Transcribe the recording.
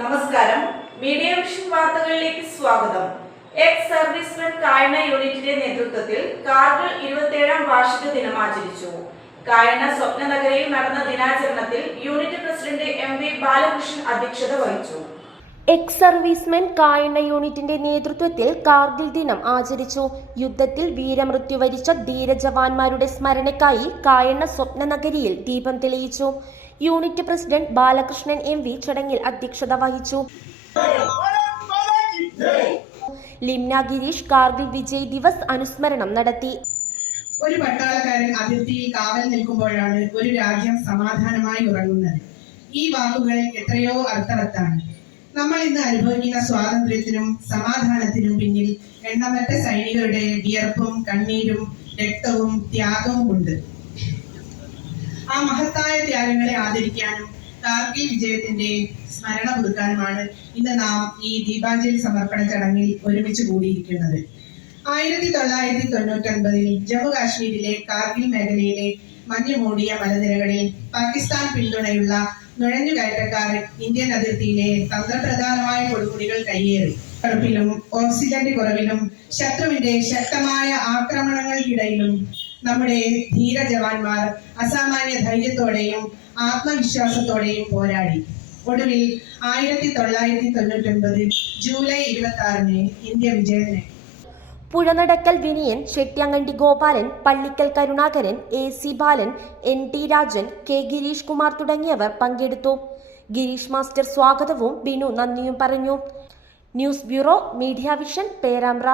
നമസ്കാരം, media vision വാർത്തകളിലേക്ക് സ്വാഗതം. എക്സ് സർവീസ്മെൻ കായണ്ണ യൂണിറ്റിന്റെ നേതൃത്വത്തിൽ കാർഗിൽ 27ാം വാർഷിക ദിനം ആചരിച്ചു. കായണ്ണ സ്വപ്നനഗരിയിൽ നടന്ന ദിനാചരണത്തിൽ യൂണിറ്റ് പ്രസിഡന്റ് MV ബാലകൃഷ്ണൻ അധ്യക്ഷത വഹിച്ചു. എക്സ് സർവീസ്മെൻ കായണ്ണ യൂണിറ്റിന്റെ നേതൃത്വത്തിൽ കാർഗിൽ ദിനം ആചരിച്ചു. യുദ്ധത്തിൽ വീരമൃത്യു വരിച്ച ധീരജവാന്മാരുടെ സ്മരണയ്ക്കായി കായണ്ണ സ്വപ്നനഗരിയിൽ ദീപം തെളിയിച്ചു. യൂണിറ്റ് പ്രസിഡന്റ് ബാലകൃഷ്ണൻ MV ചടങ്ങിൽ അധ്യക്ഷത വഹിച്ചു. ലിംന ഗിരീഷ് കാർഗിൽ വിജയ് ദിവസ് അനുസ്മരണം നടത്തി. ഒരു പട്ടാളക്കാരൻ അതിർത്തിയിൽ കാവൽ നിൽക്കുമ്പോഴാണ് ഒരു രാജ്യം സമാധാനമായി ഉറങ്ങുന്നത്. ഈ വാക്കുകൾ എത്രയോ അർത്ഥവത്താണ്. നമ്മൾ ഇന്ന് അനുഭവിക്കുന്ന സ്വാതന്ത്ര്യത്തിനും സമാധാനത്തിനും പിന്നിൽ എണ്ണമറ്റ സൈനികരുടെ വിയർപ്പും കണ്ണീരും രക്തവും ത്യാഗവും ഉണ്ട്. ആ മഹത്തായ ത്യാഗങ്ങളെ ആദരിക്കാനും കാർഗിൽ വിജയത്തിന്റെ സ്മരണ പുതുക്കാനുമാണ് ഇന്ന് നാം ഈ ദീപാഞ്ജലി സമർപ്പണ ചടങ്ങിൽ ഒരുമിച്ച് കൂടിയിരിക്കുന്നത്. 1999 ജമ്മു കാശ്മീരിലെ കാർഗിൽ മേഖലയിലെ മഞ്ഞുമൂടിയ മലനിരകളിൽ പാകിസ്ഥാൻ പിന്തുണയുള്ള നുഴഞ്ഞുകയറ്റക്കാർ ഇന്ത്യൻ അതിർത്തിയിലെ തന്ത്രപ്രധാനമായ കൊടുമുടികൾ കയ്യേറി. തണുപ്പിലും ഓക്സിജന്റെ കുറവിലും ശത്രുവിന്റെ ശക്തമായ ആക്രമണങ്ങൾക്കിടയിലും നമ്മുടെ ധീര ജവാന്മാർ അസാമാന്യ ധൈര്യത്തോടെയും ആത്മവിശ്വാസത്തോടെയും പോരാടി. ഒടുവിൽ 1999 ജൂലൈ 26 ഇന്ത്യ വിജയം നേടി. പുഴനടക്കൽ വിനയൻ, ചെട്ട്യാങ്കണ്ടി ഗോപാലൻ, പള്ളിക്കൽ കരുണാകരൻ, AC ബാലൻ, NT രാജൻ, K ഗിരീഷ് കുമാർ തുടങ്ങിയവർ പങ്കെടുത്തു. ഗിരീഷ് മാസ്റ്റർ സ്വാഗതവും ബിനു നന്ദിയും പറഞ്ഞു. News bureau, media vision, Perambra.